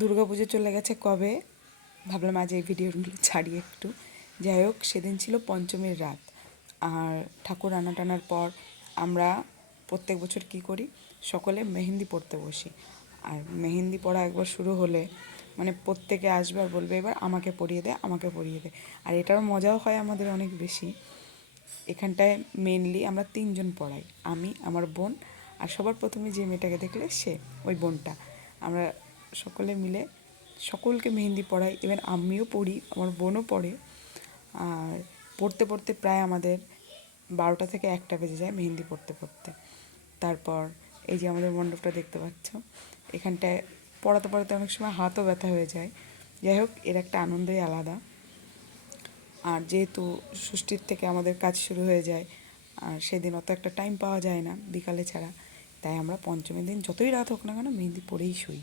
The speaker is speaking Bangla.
দুর্গাপুজো চলে গেছে কবে, ভাবলাম আজ এই ভিডিওগুলো ছাড়ি একটু। যাই হোক, সেদিন ছিল পঞ্চমীর রাত। আর ঠাকুর আনা টানার পর আমরা প্রত্যেক বছর কি করি, সকলে মেহেন্দি পড়তে বসি। আর মেহেন্দি পড়া একবার শুরু হলে মানে প্রত্যেকে আসবে আর বলবে এবার আমাকে পরিয়ে দে, আমাকে পরিয়ে দে। আর এটার মজাও হয় আমাদের অনেক বেশি। এখানটায় মেনলি আমরা 3জন পড়াই, আমি, আমার বোন, আর সবার প্রথমে যে মেয়েটাকে দেখলে সে, ওই বোনটা। আমরা সকলে মিলে সকলকে মেহেন্দি পড়াই, ইভেন আমিও পড়ি, আমার বোনও পড়ে। আর পড়তে পড়তে প্রায় আমাদের 12টা থেকে 1টা বেজে যায় মেহেন্দি পড়তে পড়তে। তারপর এই যে আমাদের মণ্ডপটা দেখতে পাচ্ছ, এখানটায় পড়াতে পড়াতে অনেক সময় হাতও ব্যথা হয়ে যায়। যাই হোক, এর একটা আনন্দই আলাদা। আর যেহেতু ষষ্ঠীর থেকে আমাদের কাজ শুরু হয়ে যায়, আর সেদিন অত একটা টাইম পাওয়া যায় না বিকালে ছাড়া, তাই আমরা পঞ্চমীর দিন যতই রাত হোক না কেন মেহেন্দি পরেই শুই।